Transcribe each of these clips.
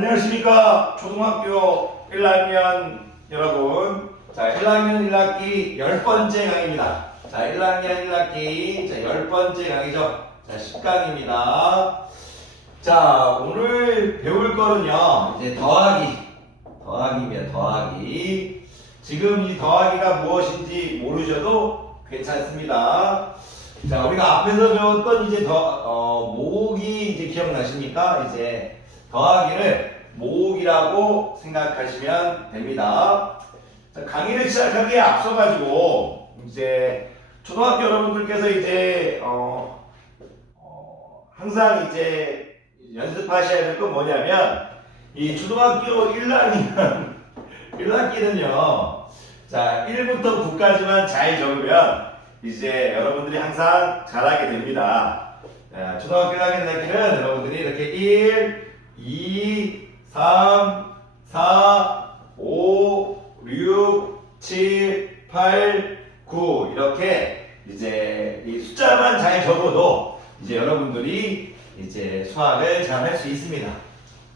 안녕하십니까? 초등학교 1학년 여러분. 자 1학년 1학기 10번째 강의입니다. 자 1학년 1학기 자 10번째 강의죠. 자 10강입니다. 자 오늘 배울 거는요 이제 더하기 더하기입니다 더하기. 지금 이 더하기가 무엇인지 모르셔도 괜찮습니다. 자 우리가 앞에서 배웠던 이제 더 어, 모으기 이제 기억나십니까? 이제 더하기를 모으기라고 생각하시면 됩니다. 자, 강의를 시작하기에 앞서가지고 이제 초등학교 여러분들께서 이제 어, 어, 항상 이제 연습하셔야 될 건 뭐냐면 이 초등학교 1학년 1학기는요. 자 1부터 9까지만 잘 적으면 이제 여러분들이 항상 잘하게 됩니다. 자, 초등학교 1학년 학기는 여러분들이 이렇게 1 2, 3, 4, 5, 6, 7, 8, 9 이렇게 이제 이 숫자만 잘 적어도 이제 여러분들이 이제 수학을 잘 할 수 있습니다.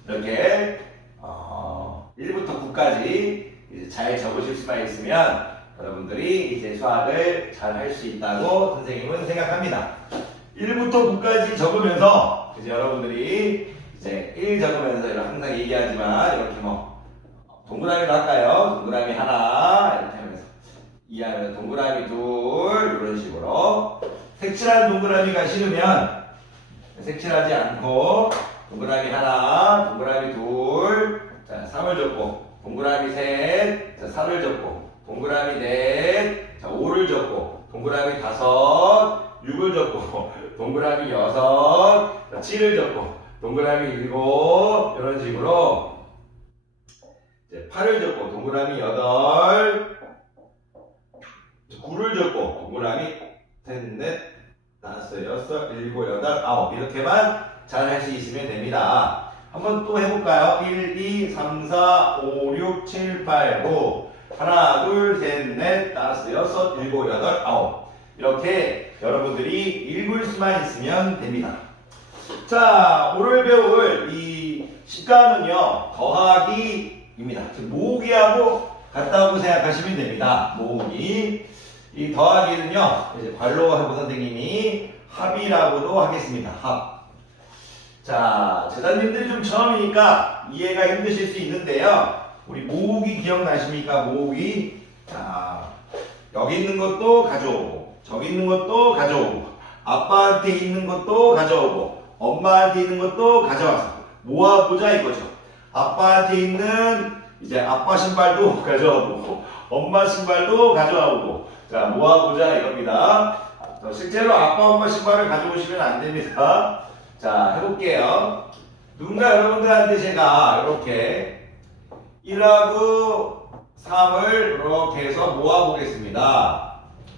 이렇게 어, 1부터 9까지 이제 잘 적으실 수만 있으면 여러분들이 이제 수학을 잘 할 수 있다고 선생님은 생각합니다. 1부터 9까지 적으면서 이제 여러분들이 이제 1 적으면서 이렇게 항상 얘기하지만 이렇게 뭐 동그라미로 할까요? 동그라미 하나 이렇게 하면서 이하면 동그라미 둘 이런 식으로 색칠한 동그라미가 싫으면 색칠하지 않고 동그라미 하나 동그라미 둘자 3을 적고 동그라미 셋 자, 4를 적고 동그라미 넷 자, 5를 적고 동그라미 다섯 6을 적고 동그라미 여섯 자, 7을 적고 동그라미 일곱 이런 식으로 이제 8을 적고 동그라미 여덟 9를 적고 동그라미 셋넷 다섯 여섯 일곱 여덟 아홉 이렇게만 잘 할 수 있으면 됩니다. 한번 또 해볼까요? 1, 2, 3, 4, 5, 6, 7, 8, 9 하나 둘 셋 넷 다섯 여섯 일곱 여덟 아홉 이렇게 여러분들이 읽을 수만 있으면 됩니다. 자, 오늘 배울 이 식감은요, 더하기입니다. 즉, 모으기하고 같다고 생각하시면 됩니다. 모으기. 이 더하기는요, 이제 관로 하고 선생님이 합이라고도 하겠습니다. 합. 자, 재단님들이 좀 처음이니까 이해가 힘드실 수 있는데요. 우리 모으기 기억나십니까? 모으기. 자, 여기 있는 것도 가져오고, 저기 있는 것도 가져오고, 아빠한테 있는 것도 가져오고, 엄마한테 있는 것도 가져와서 모아보자 이거죠. 아빠한테 있는 이제 아빠 신발도 가져와보고 엄마 신발도 가져와보고 자 모아보자 이겁니다. 자, 실제로 아빠 엄마 신발을 가져오시면 안 됩니다. 자 해볼게요. 누군가 여러분들한테 제가 이렇게 1하고 3을 이렇게 해서 모아보겠습니다.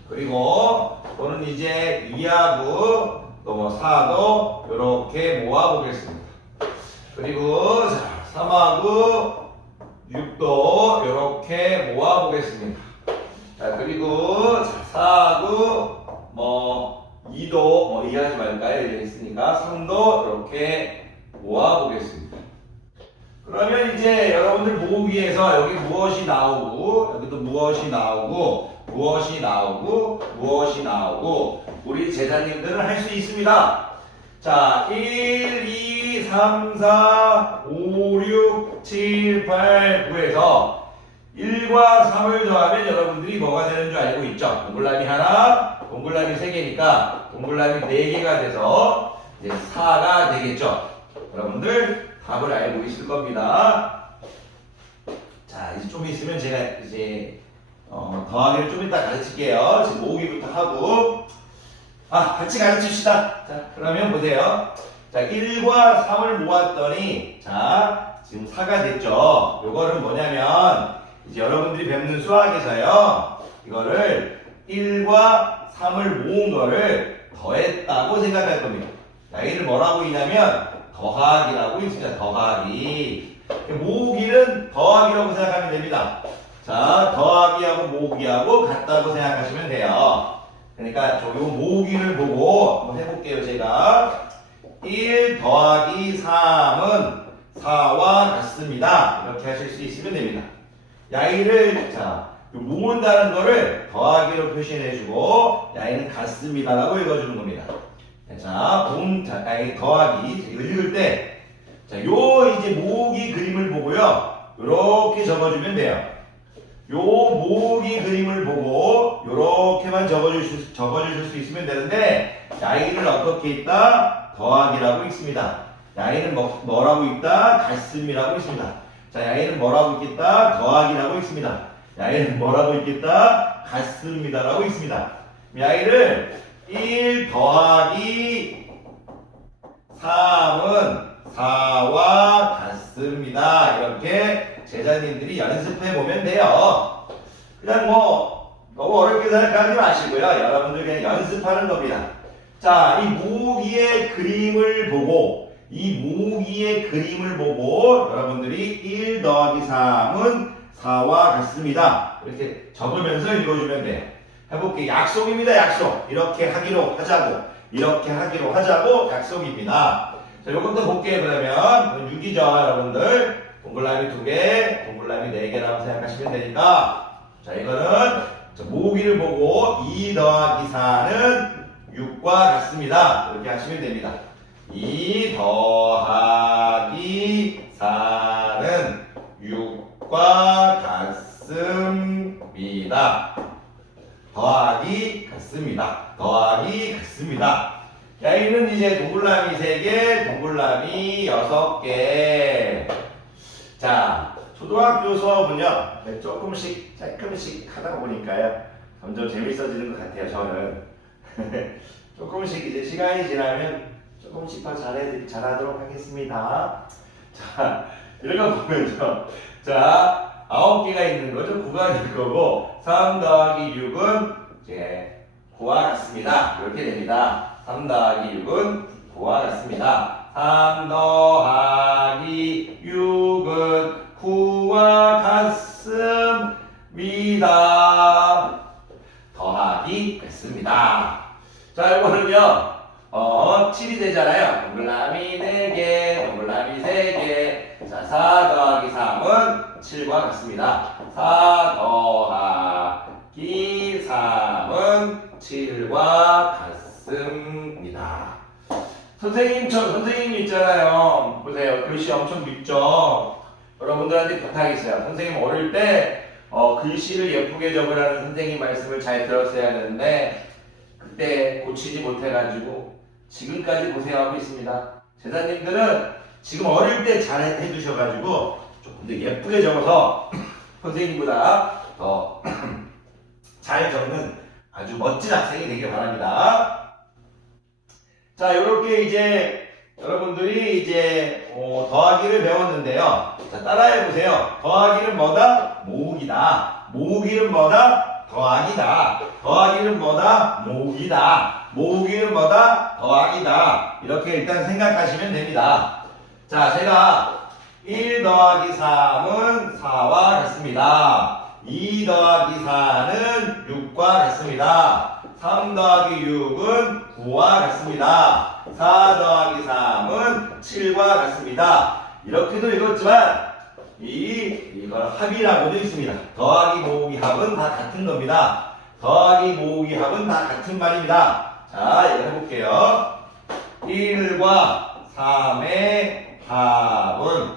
그리고 저는 이제 2하고 또 4도 이렇게 모아보겠습니다. 그리고 자, 3하고 6도 이렇게 모아보겠습니다. 자, 그리고 자, 4하고 뭐 2도 뭐 이해하지 말까요? 이제 있으니까 3도 이렇게 모아보겠습니다. 그러면 이제 여러분들 모으기에서 여기 무엇이 나오고 여기도 무엇이 나오고 무엇이 나오고 무엇이 나오고 우리 제자님들은 할 수 있습니다. 자, 1, 2, 3, 4, 5, 6, 7, 8, 9에서 1과 3을 더하면 여러분들이 뭐가 되는 줄 알고 있죠? 동글라미 하나, 동글라미 3개니까 동글라미 4개가 돼서 이제 4가 되겠죠? 여러분들 답을 알고 있을 겁니다. 자, 이제 좀 있으면 제가 이제 어, 더하기를 좀 이따 가르칠게요. 지금 모으기부터 하고. 아, 같이 가르칩시다. 자, 그러면 보세요. 자, 1과 3을 모았더니, 자, 지금 4가 됐죠. 요거는 뭐냐면, 이제 여러분들이 배우는 수학에서요, 이거를 1과 3을 모은 거를 더했다고 생각할 겁니다. 자, 이를 뭐라고 있냐면, 더하기라고 있습니다. 더하기. 모으기는 더하기라고 생각하면 됩니다. 자, 더하기하고 모으기하고 같다고 생각하시면 돼요. 그러니까 저 요 모으기를 보고 한번 해볼게요, 제가. 1 더하기 3은 4와 같습니다. 이렇게 하실 수 있으면 됩니다. 야이를 자 모은다는 거를 더하기로 표시해주고 야이는 같습니다 라고 읽어주는 겁니다. 자, 봄, 자, 아니, 더하기 이거 읽을 때, 자, 요 이제 모으기 그림을 보고요, 이렇게 적어주면 돼요. 요 모으기 그림을 보고 요렇게만 적어주실, 적어주실 수 있으면 되는데 야이를 어떻게 있다? 더하기라고 있습니다. 야이는 뭐, 뭐라고 있다? 같음이라고 있습니다. 자, 야이는 뭐라고 있겠다? 더하기라고 있습니다. 야이는 뭐라고 있겠다? 같습니다라고 있습니다. 야이를 1 더하기 3은 4와 같습니다. 이렇게 제자님들이 연습해 보면 돼요. 그냥 뭐 너무 어렵게 생각하지 마시고요. 여러분들 그냥 연습하는 겁니다. 자, 이 모기의 그림을 보고 이 모기의 그림을 보고 여러분들이 1 더하기 3은 4와 같습니다. 이렇게 적으면서 읽어주면 돼요. 해볼게 약속입니다. 약속. 이렇게 하기로 하자고. 이렇게 하기로 하자고 약속입니다. 자, 요것도 볼게요. 그러면 6이죠, 여러분들. 동글라미 두 개, 동글라미 네 개라고 생각하시면 되니까. 자, 이거는 자, 모기를 보고 2 더하기 4는 6과 같습니다. 이렇게 하시면 됩니다. 2 더하기 4는 6과 같습니다. 더하기 같습니다. 더하기 같습니다. 야이는 이제 동글라미 3개, 동글라미 6개. 자, 초등학교 수업은요, 네, 조금씩, 조금씩 하다 보니까요, 점점 재밌어지는 것 같아요, 저는. 조금씩 이제 시간이 지나면 조금씩 더 잘해, 잘하도록 하겠습니다. 자, 이런 거 보면요. 자, 아홉 개가 있는 거죠. 9가 될 거고, 3 더하기 6은 이제 9와 같습니다. 이렇게 됩니다. 3 더하기 6은 9와 같습니다. 3 더하기 6은 9 와 같습니다. 더하기 같습니다. 자, 이거는요, 어, 7이 되잖아요. 동글라미 4개, 동글라미 3개. 자, 4 더하기 3은 7과 같습니다. 4 더하기 3은 7과 같습니다. 선생님, 저 선생님 있잖아요. 보세요. 글씨 엄청 늦죠? 여러분들한테 부탁이 있어요. 선생님 어릴 때 어, 글씨를 예쁘게 적으라는 선생님 말씀을 잘 들었어야 하는데 그때 고치지 못해가지고 지금까지 고생하고 있습니다. 제자님들은 지금 어릴 때 잘 해주셔가지고 조금 더 예쁘게 적어서 선생님보다 더 잘 적는 아주 멋진 학생이 되길 바랍니다. 자, 이렇게 이제 여러분들이 이제 어, 더하기를 배웠는데요. 자, 따라해 보세요. 더하기는 뭐다? 모으기다. 모으기는 뭐다? 더하기다. 더하기는 뭐다? 모으기다. 모으기는 뭐다? 더하기다. 이렇게 일단 생각하시면 됩니다. 자, 제가 1 더하기 3은 4와 같습니다. 2 더하기 4는 6과 같습니다. 3 더하기 6은 9와 같습니다. 4 더하기 3은 7과 같습니다. 이렇게도 읽었지만 이 이걸 합이라고도 있습니다. 더하기 모으기 합은 다 같은 겁니다. 더하기 모으기 합은 다 같은 말입니다. 자, 이거 해볼게요. 1과 3의 합은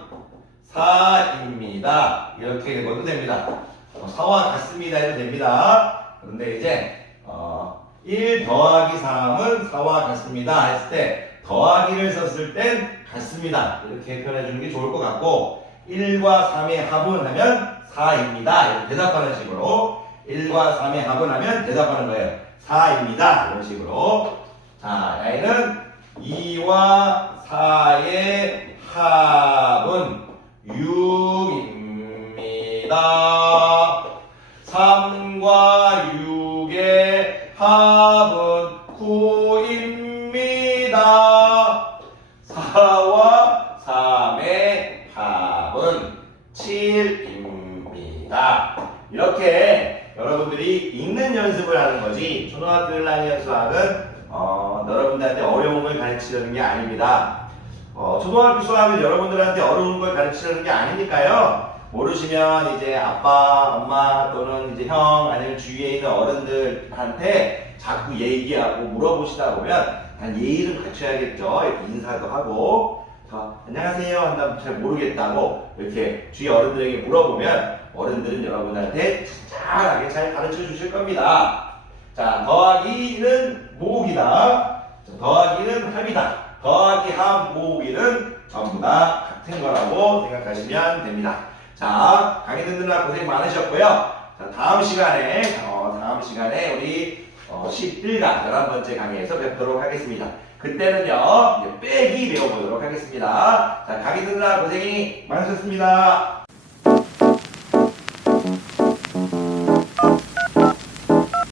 4입니다. 이렇게 읽어도 됩니다. 어, 4와 같습니다 해도 됩니다. 그런데 이제 어, 1 더하기 3은 4와 같습니다 했을 때 더하기를 썼을 땐 같습니다. 이렇게 표현해 주는 게 좋을 것 같고 1과 3의 합은 하면 4입니다. 이렇게 대답하는 식으로 1과 3의 합은 하면 대답하는 거예요. 4입니다. 이런 식으로 자, 야이는 2와 4의 합은 여러분들이 읽는 연습을 하는 거지 초등학교 1학년 수학은 어, 여러분들한테 어려움을 가르치려는 게 아닙니다. 어, 초등학교 수학은 여러분들한테 어려운 걸 가르치려는 게 아니니까요. 모르시면 이제 아빠, 엄마 또는 이제 형 아니면 주위에 있는 어른들한테 자꾸 얘기하고 물어보시다 보면 난 예의를 갖춰야겠죠. 이렇게 인사도 하고 자, 안녕하세요 한다면 잘 모르겠다고 이렇게 주위 어른들에게 물어보면 어른들은 여러분한테 잘하게 잘 가르쳐 주실 겁니다. 자, 더하기는 모으기다. 자, 더하기는 합이다. 더하기, 합, 모으기는 전부 다 같은 거라고 생각하시면 됩니다. 자, 강의 듣느라 고생 많으셨고요. 자, 다음 시간에, 어, 다음 시간에 우리 어, 11강 11번째 강의에서 뵙도록 하겠습니다. 그때는요, 빼기 배워보도록 하겠습니다. 자, 강의 듣느라 고생이 많으셨습니다.